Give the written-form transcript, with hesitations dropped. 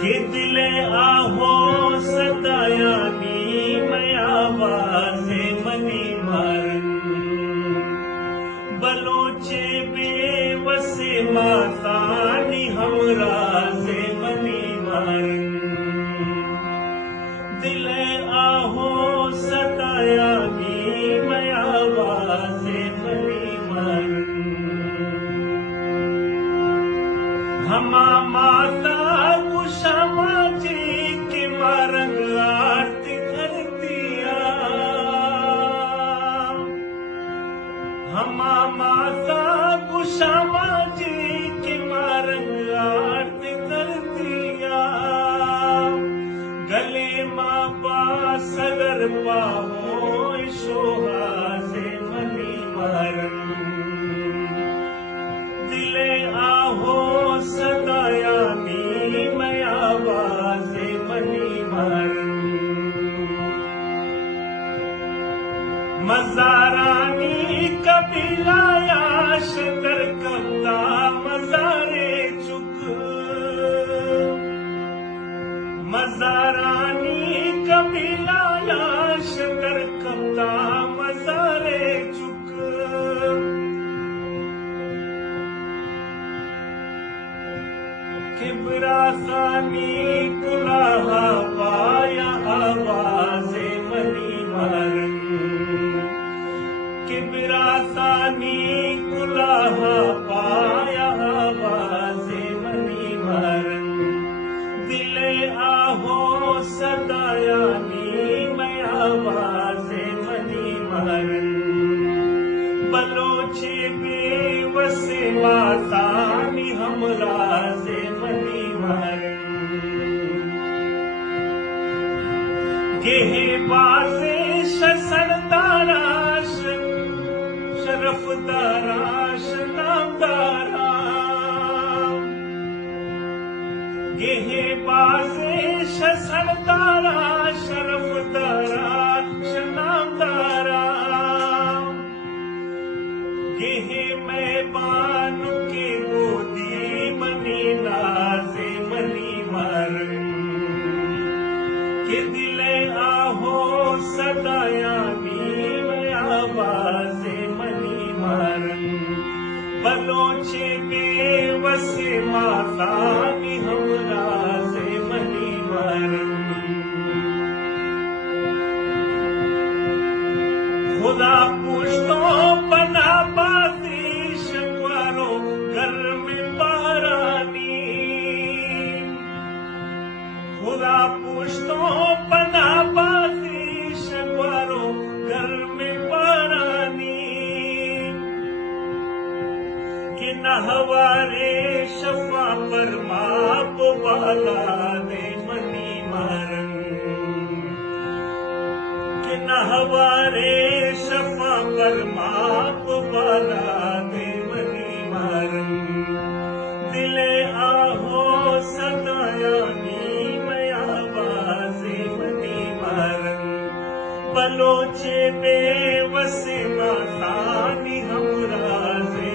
के दिले आहो सदायानी मैं आवाज़े मनी मारन बलोचे बेवसे मातानी हमराज़े मनी मारन दिले आहो सदायानी मैं आवाज़े मनी मारन हमा माता कुशमा जी की मारंग आरती करतिया हमा माता कुशमा जी की मारंग आरती करतिया गले माँ पास अगर पाहो शोहाज़े मनी मारन दिले आहो सदायानी मैं आवाज़े मनी मारन मज़ारानी कबीला याश कर कब्दा मज़ारे चुक मज़ारानी कबीला याश कर कब्दा मज़ारे चुक किबरासानी कुलाहा पाया आवाज़े मनी मारन किबरासानी कुलाहा पाया आवाज़े मनी मारन दिले आहो सदायानी मैं आवाज़े मनी मारन बलोचे बेवसे मातानी हमराज़े मनी मारन गेहे बाज़े शसन दाराश शरफ दाराश नाम दारा गेहे बाज़े शसन दारा शरफ दाराश नाम दारा गेहे मैं बानु के गोदी मनी नाज़े मनी मारन के दिले आहो सदायानी मैं आवाज़े मनी मारन बलोचे बेवसे मातानी हमराज़े मनी मारन खुदा पुश्तो पना बातिश क्वारो घर में पारानी खुदा पुश्तो पना बातिश क्वारो घर में पारानी कि नहवारे शफा पर माप वाला दे मनी मारन कि नहवारे शफा पर माप वाला दे मनी मारन दिले आहो सदायानी मैं आवाज़े मनी मारन बलोचे बेवसे मातानी हमराज़े